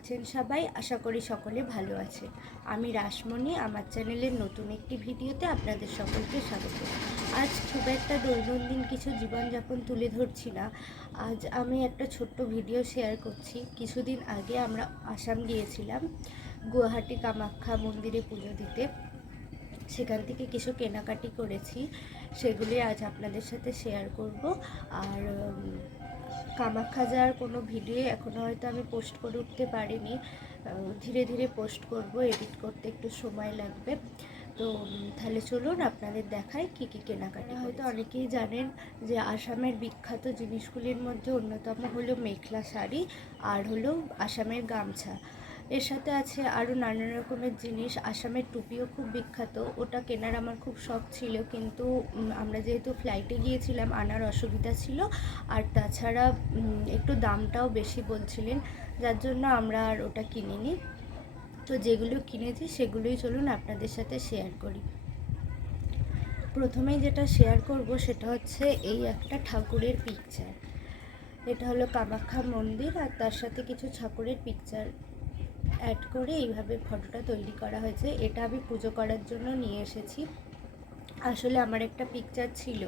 আছেন সবাই? আশা করি সকলে ভালো আছে আমি রাসমণি, আমার চ্যানেলের নতুন একটি ভিডিওতে আপনাদের সকলকে স্বাগত। আজ খুব একটা দৈনন্দিন কিছু জীবনযাপন তুলে ধরছি না। আজ আমি একটা ছোট্ট ভিডিও শেয়ার করছি। কিছুদিন আগে আমরা আসাম গিয়েছিলাম গুয়াহাটি কামাখ্যা মন্দিরে পুজো দিতে। সেখান থেকে কিছু কেনাকাটি করেছি। সেগুলি আজ আপনাদের সাথে শেয়ার করব। আর কামাখ্যা যাওয়ার কোনো ভিডিও এখনও হয়তো আমি পোস্ট করে উঠতে পারিনি। ধীরে ধীরে পোস্ট করব এডিট করতে একটু সময় লাগবে। তো তাহলে চলুন আপনাদের দেখাই কী কী কেনাকাটা হয়তো অনেকেই জানেন যে আসামের বিখ্যাত জিনিসগুলির মধ্যে অন্যতম হলো মেখলা শাড়ি আর হলো আসামের গামছা। এর সাথে আছে আরও নানান রকমের জিনিস। আসামের টুপিও খুব বিখ্যাত। ওটা কেনার আমার খুব শখ ছিল, কিন্তু আমরা যেহেতু ফ্লাইটে গিয়েছিলাম, আনার অসুবিধা ছিল। আর তাছাড়া একটু দামটাও বেশি বলছিলেন, যার জন্য আমরা আর ওটা কিনিনি। তো যেগুলো কিনেছি, সেগুলোই চলুন আপনাদের সাথে শেয়ার করি। প্রথমেই যেটা শেয়ার করব, সেটা হচ্ছে এই একটা ঠাকুরের পিকচার এটা হলো কামাখ্যা মন্দির, আর তার সাথে কিছু ঠাকুরের পিকচার অ্যাড করে এইভাবে ফটোটা তৈরি করা হয়েছে। এটা আমি পুজো করার জন্য নিয়ে এসেছি। আসলে আমার একটা পিকচার ছিল।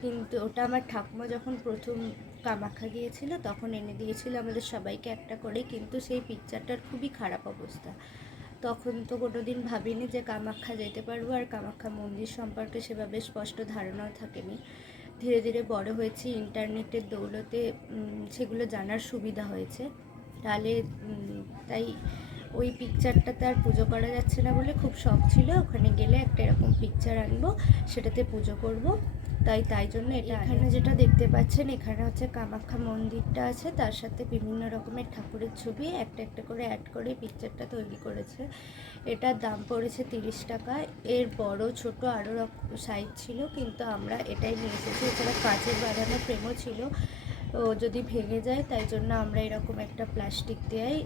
কিন্তু ওটা আমার ঠাকুমা যখন প্রথম কামাখ্যা গিয়েছিল, তখন এনে দিয়েছিল আমাদের সবাইকে একটা করে। কিন্তু সেই পিকচারটার খুবই খারাপ অবস্থা। তখন তো কোনো দিন ভাবিনি যে কামাখ্যা যেতে পারব আর কামাখ্যা মন্দির সম্পর্কে সেভাবে স্পষ্ট ধারণাও থাকেনি। ধীরে ধীরে বড় হয়েছি, ইন্টারনেটের দৌলতে সেগুলো জানার সুবিধা হয়েছে। তাহলে তাই ওই পিকচারটাতে আর পুজো করা যাচ্ছে না বলে খুব শখ ছিল। ওখানে গেলে একটা এরকম পিকচার আনব, সেটাতে পুজো করব। তাই তাই জন্য এটা এখানে যেটা দেখতে পাচ্ছেন, এখানে হচ্ছে কামাখ্যা মন্দিরটা আছে। তার সাথে বিভিন্ন রকমের ঠাকুরের ছবি, একটা একটা করে অ্যাড করে পিকচারটা তৈরি করেছে। এটার দাম পড়েছে তিরিশ টাকা। এর বড়, ছোট আরও রকম সাইজ ছিল, কিন্তু আমরা এটাই নিয়ে এসেছি। এছাড়া কাঁচের বাঁধানো ফ্রেমও ছিল। যদি ভেঙে যায়, তাই জন্য আমরা এরকম একটা প্লাস্টিক দেয়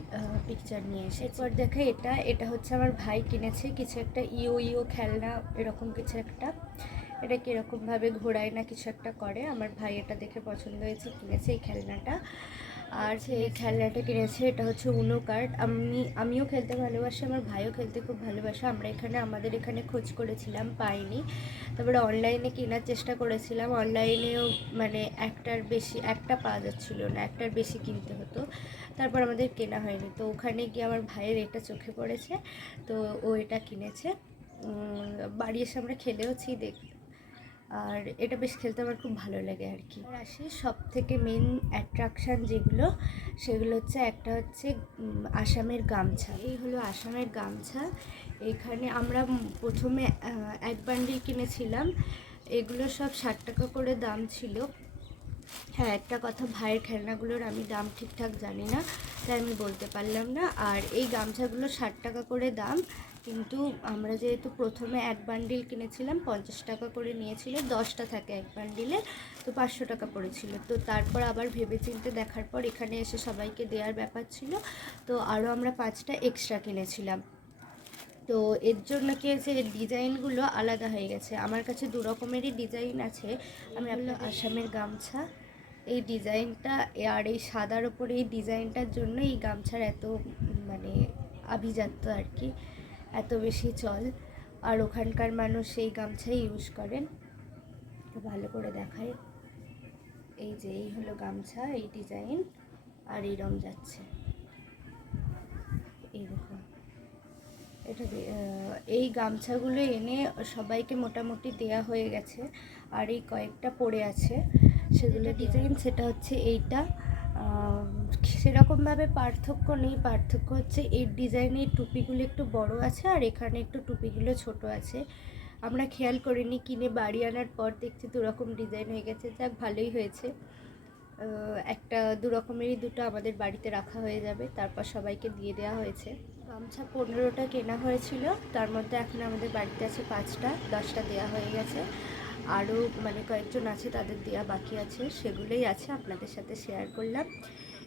পিকচার নিয়ে এসে এরপর দেখে এটা এটা হচ্ছে আমার ভাই কিনেছে, কিছু একটা ইও ইও খেলনা, এরকম কিছু একটা। এটা কীরকমভাবে ঘোরায় না কিছু একটা করে, আমার ভাই এটা দেখে পছন্দ হয়েছে, কিনেছে এই খেলনাটা। আর সেই খেলনাটা কিনেছে, এটা হচ্ছে উনো কার্ড আমি, আমিও খেলতে ভালোবাসি, আমার ভাইও খেলতে খুব ভালোবাসে। আমরা এখানে, আমাদের এখানে খোঁজ করেছিলাম, পাইনি। তারপরে অনলাইনে কেনার চেষ্টা করেছিলাম। অনলাইনেও মানে একটার বেশি, একটা পাওয়া যাচ্ছিল না, একটার বেশি কিনতে হতো। তারপর আমাদের কেনা হয়নি। তো ওখানে গিয়ে আমার ভাইয়ের এটা চোখে পড়েছে। তো ও এটা কিনেছে। বাড়ি এসে আমরা খেলেওছি দেখ আর এটা বেশ খেলতে আমার খুব ভালো লাগে আর কি। আর আসি সব থেকে মেন অ্যাট্রাকশান যেগুলো, সেগুলো হচ্ছে একটা হচ্ছে আসামের গামছা। এই হলো আসামের গামছা। এখানে আমরা প্রথমে এক বান্ডিল কিনেছিলাম। এগুলো সব ষাট টাকা করে দাম ছিল। হ্যাঁ একটা কথা, ভাইয়ের খেলনাগুলোর আমি দাম ঠিকঠাক জানি না, তাই আমি বলতে পারলাম না। আর এই গামছাগুলো ষাট টাকা করে দাম। কিন্তু আমরা যেহেতু প্রথমে এক বান্ডিল কিনেছিলাম, পঞ্চাশ টাকা করে নিয়েছিল, দশটা থাকে এক বান্ডিলে তো পাঁচশো টাকা পড়েছিল। তো তারপর আবার ভেবেচিন্তে দেখার পর এখানে এসে সবাইকে দেওয়ার ব্যাপার ছিল। তো আরও আমরা পাঁচটা এক্সট্রা কিনেছিলাম। তো এর জন্য কি হয়েছে ডিজাইনগুলো আলাদা হয়ে গেছে। আমার কাছে দু রকমেরই ডিজাইন আছে। আমি আপনার আসামের গামছা। এই ডিজাইনটা, আর এই সাদার ওপরে এই ডিজাইনটার জন্য এই গামছার এত মানে আভিজাত্য আর কি। এত বেশি চল। আর ওখানকার মানুষ সেই গামছাই ইউজ করেন। তো ভালো করে দেখায়। এই যে এই হলো গামছা এই ডিজাইন আর এই রং যাচ্ছে। এই দেখুন এটা এই গামছাগুলো এনে সবাইকে মোটামুটি দেয়া হয়ে গেছে। আর এই কয়েকটা পড়ে আছে। সেগুলো ডিজাইন সেটা হচ্ছে এইটা। সেরকমভাবে পার্থক্য নেই। পার্থক্য হচ্ছে এই ডিজাইনের টুপিগুলো একটু বড় আছে আর এখানে একটু টুপিগুলো ছোট আছে। আমরা খেয়াল করিনি কিনে বাড়ি আনার পর দেখছি দু রকম ডিজাইন হয়ে গেছে। যাক, ভালোই হয়েছে। একটা দু রকমেরই দুটো আমাদের বাড়িতে রাখা হয়ে যাবে। তারপর সবাইকে দিয়ে দেওয়া হয়েছে। গামছা পনেরোটা কেনা হয়েছিল। তার মধ্যে এখন আমাদের বাড়িতে আছে পাঁচটা, দশটা দেওয়া হয়ে গেছে। আরও মানে কয়েকজন আছে, তাদের দেওয়া বাকি আছে। সেগুলোই আছে, আপনাদের সাথে শেয়ার করলাম।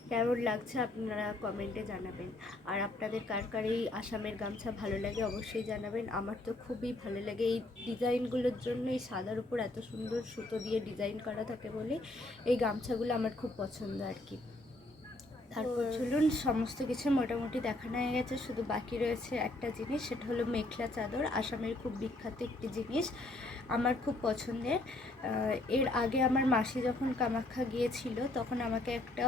কেমন লাগছে আপনারা কমেন্টে জানাবেন। আর আপনাদের কার কার এই আসামের গামছা ভালো লাগে অবশ্যই জানাবেন। আমার তো খুবই ভালো লাগে। এই ডিজাইনগুলোর জন্য এই সাদার উপর এত সুন্দর সুতো দিয়ে ডিজাইন করা থাকে বলে এই গামছাগুলো আমার খুব পছন্দ আর কি। তারপর চলুন সমস্ত কিছু মোটামুটি দেখানো হয়ে গেছে। শুধু বাকি রয়েছে একটা জিনিস সেটা হলো মেখলা চাদর। আসামের খুব বিখ্যাত একটি জিনিস। আমার খুব পছন্দের। এর আগে আমার মাসি যখন কামাখ্যা গিয়েছিল, তখন আমাকে একটা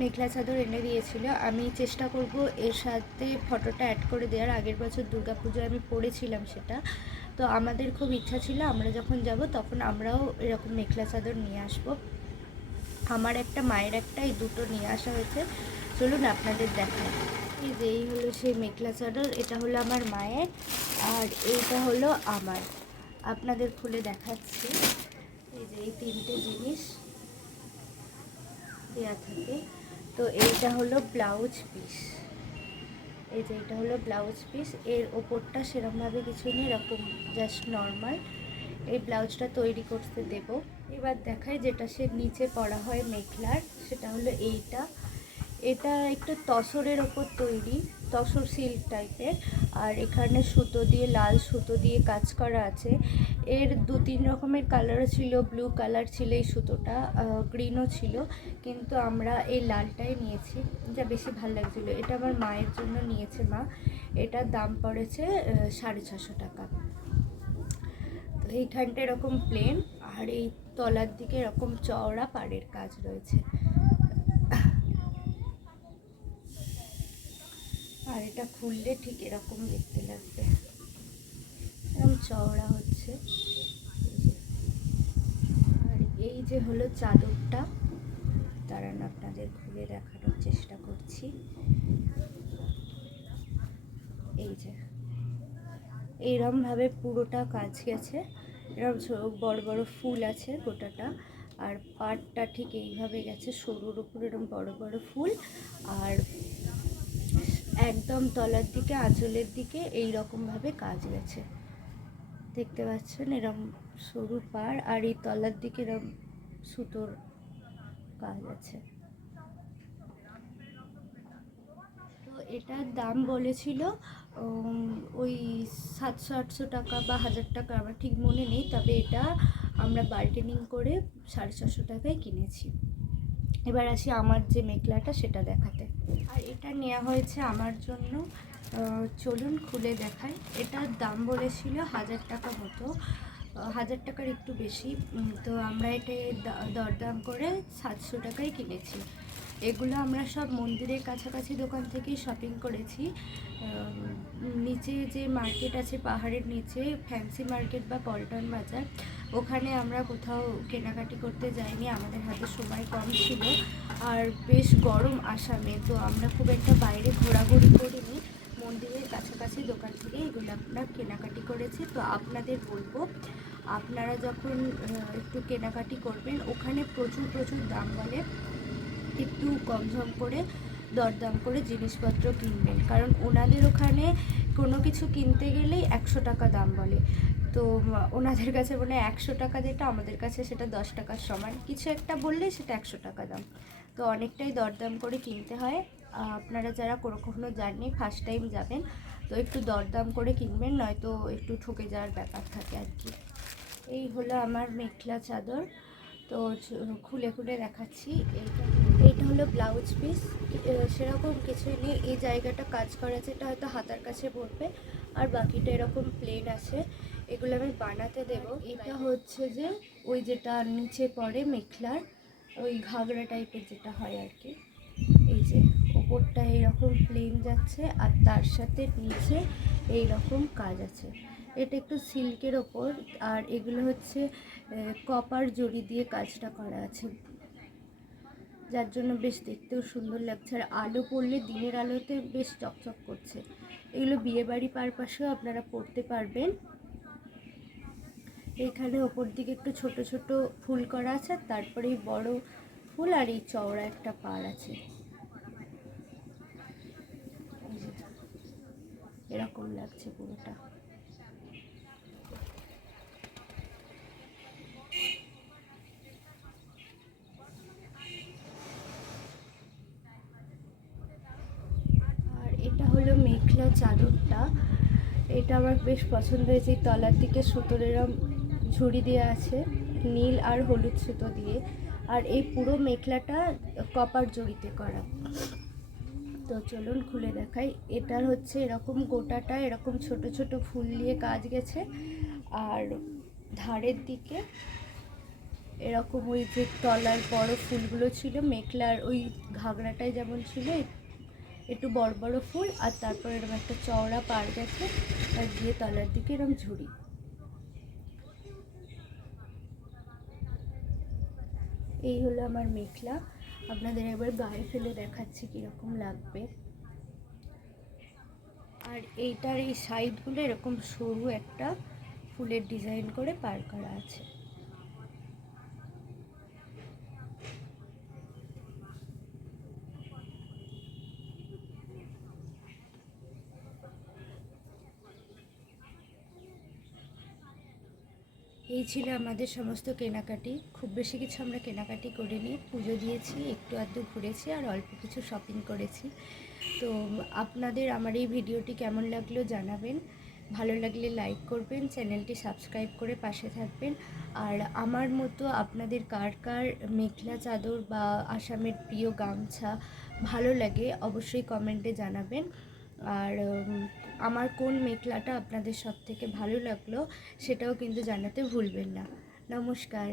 মেখলা চাদর এনে দিয়েছিল। আমি চেষ্টা করব এর সাথে ফটোটা অ্যাড করে দেওয়ার। আগের বছর দুর্গাপুজোয় আমি পড়েছিলাম সেটা। তো আমাদের খুব ইচ্ছা ছিল, আমরা যখন যাব তখন আমরাও এরকম মেখলা চাদর নিয়ে আসব। আমার একটা, মায়ের একটা, এই দুটো নিয়ে আসা হয়েছে। চলুন আপনাদের দেখাই। এই যে, এই হলো সেই মেখলা চাদর, এটা হলো আমার মায়ের, আর এইটা হলো আমার। আপনাদের খুলে দেখাচ্ছি। এই যে এই তিনটে জিনিস দেওয়া থাকে। তো এইটা হলো ব্লাউজ পিস। এই যে এটা হলো ব্লাউজ পিস। এর ওপরটা সেরকমভাবে কিছু নেই, এরকম জাস্ট নর্মাল এই ব্লাউজটা তৈরি করতে দেব। এবার দেখায় যেটা সে নিচে পরা হয় মেখলার, সেটা হলো এইটা। এটা একটু তসরের ওপর তৈরি, তসর সিল্ক টাইপের আর এখানে সুতো দিয়ে, লাল সুতো দিয়ে কাজ করা আছে। এর দু তিন রকমের কালারও ছিল ব্লু কালার ছিল এই সুতোটা গ্রিনও ছিল। কিন্তু আমরা এই লালটাই নিয়েছি। যা বেশি ভালো লাগছিল। এটা আমার মায়ের জন্য নিয়েছে মা। এটার দাম পড়েছে সাড়ে ছশো টাকা। তো এইখানটা এরকম প্লেন আর এই তলার দিকে এরকম চওড়া পাড়ের কাজ রয়েছে। আর এটা খুললে ঠিক এরকম দেখতে লাগবে। এরকম চওড়া হচ্ছে। আর এই যে হলো চাদরটা, দাঁড়ান আপনাদের খুলে দেখানোর চেষ্টা করছি। এই যে এইরকম ভাবে পুরোটা কাজ গেছে। এরকম বড় বড় ফুল আছে গোটাটা। আর পাটটা ঠিক এইভাবে গেছে, সরুর উপর এরকম বড় বড় ফুল। আর একদম তলার দিকে, আঁচলের দিকে এই রকম ভাবে কাজ গেছে। দেখতে পাচ্ছেন এরম সরু পাড় আর এই তলার দিকে এরম সুতোর কাজ আছে। তো এটার দাম বলেছিল ওই সাতশো, আটশো টাকা বা হাজার টাকা, আমার ঠিক মনে নেই, তবে এটা আমরা বার্গেনিং করে সাড়ে ছশো টাকায় কিনেছি। এবার আসি আমার যে মেখলাটা সেটা দেখাতে। আর এটা নেওয়া হয়েছে আমার জন্য চলুন খুলে দেখাই। এটার দাম বলেছিল হাজার টাকা মতো। হাজার টাকার একটু বেশি। তো আমরা এটা দরদাম করে সাতশো টাকায় কিনেছি। এগুলো আমরা সব মন্দিরের কাছাকাছি দোকান থেকেই শপিং করেছি। নিচে যে মার্কেট আছে পাহাড়ের নিচে ফ্যান্সি মার্কেট বা পল্টন বাজার ওখানে আমরা কোথাও কেনাকাটি করতে যাইনি, আমাদের হাতে সময় কম ছিল আর বেশ গরম আসামে, তো আমরা খুব একটা বাইরে ঘোরাঘুরি করিনি। মন্দিরের কাছাকাছি দোকান থেকে এগুলো আমরা কেনাকাটি করেছি, তো আপনাদের বলব, আপনারা যখন একটু কেনাকাটি করবেন, ওখানে প্রচুর প্রচুর দাম বলে একটু কম ঝম করে দরদাম করে জিনিসপত্র কিনবেন। কারণ ওনাদের ওখানে কোনো কিছু কিনতে গেলেই একশো টাকা দাম বলে। তো ওনাদের কাছে মানে একশো টাকা যেটা, আমাদের কাছে সেটা দশ টাকার সমান। কিছু একটা বললেই সেটা একশো টাকা দাম। তো অনেকটাই দরদাম করে কিনতে হয়। আপনারা যারা কোনো কখনো যাননি ফার্স্ট টাইম যাবেন, তো একটু দরদাম করে কিনবেন, নয়তো একটু ঠকে যাওয়ার ব্যাপার থাকে আর কি। এই হলো আমার মেখলা চাদর। তো খুলে খুলে দেখাচ্ছি। এইটা এইটা হলো ব্লাউজ পিস সেরকম কিছুই নেই। এই জায়গাটা কাজ করা এটা হয়তো হাতার কাছে পড়বে। আর বাকিটা এরকম প্লেন আছে। এগুলো আমি বানাতে দেব। এটা হচ্ছে যে ওই যেটা নিচে পড়ে মেখলার, ওই ঘাগরা টাইপের যেটা হয় আর কি। এই যে ওপরটা এইরকম প্লেন যাচ্ছে আর তার সাথে নিচে এই রকম কাজ আছে। এটা একটু সিল্কের ওপর আর এগুলো হচ্ছে কপার জড়ি দিয়ে কাজটা করা আছে। যার জন্য বেশ দেখতেও সুন্দর লাগছে। আর আলো পড়লে দিনের আলোতে বেশ চকচক করছে। এগুলো বিয়েবাড়ি পারপাসেও আপনারা পরতে পারবেন। এইখানে ওপর দিকে একটু ছোট ছোট ফুল করা আছে তারপরে এই বড় ফুল আর এই চওড়া একটা পাড় আছে। এরকম লাগছে পুরোটা। হলো মেখলা চাদরটা। এটা আমার বেশ পছন্দ হয়েছে তলার দিকে সুতোর এরম ঝুড়ি দেওয়া আছে, নীল আর হলুদ সুতো দিয়ে। আর এই পুরো মেখলাটা কপার জড়িতে করা। তো চলুন খুলে দেখাই। এটার হচ্ছে এরকম গোটাটা, এরকম ছোট ছোট ফুল দিয়ে কাজ গেছে। আর ধারের দিকে এরকম ওই যে তলার বড় ফুলগুলো ছিল, মেখলার ওই ঘাগরাটায় যেমন ছিল একটু বড় বড় ফুল। আর তারপর এরকম একটা চওড়া পার গেছে, আর দিয়ে তলার দিকে এরকম ঝুড়ি। এই হলো আমার মেখলা আপনাদের এবার গায়ে ফেলে দেখাচ্ছি কীরকম লাগবে। আর এইটার এই সাইডগুলো এরকম সরু একটা ফুলের ডিজাইন করে পার করা আছে। এই ছিল আমাদের সমস্ত কেনাকাটি। খুব বেশি কিছু আমরা কেনাকাটি করিনি। পুজো দিয়েছি, একটু আধটু ঘুরেছি আর অল্প কিছু শপিং করেছি। তো আপনাদের আমার এই ভিডিওটি কেমন লাগল জানাবেন। ভালো লাগলে লাইক করবেন, চ্যানেলটি সাবস্ক্রাইব করে পাশে থাকবেন। আর আমার মতো আপনাদের কার কার মেখলা চাদর বা আসামের প্রিয় গামছা ভালো লাগে অবশ্যই কমেন্টে জানাবেন। আর আমার কোন মেখলাটা আপনাদের সব থেকে ভালো লাগল সেটাও কিন্তু জানাতে ভুলবেন না। নমস্কার।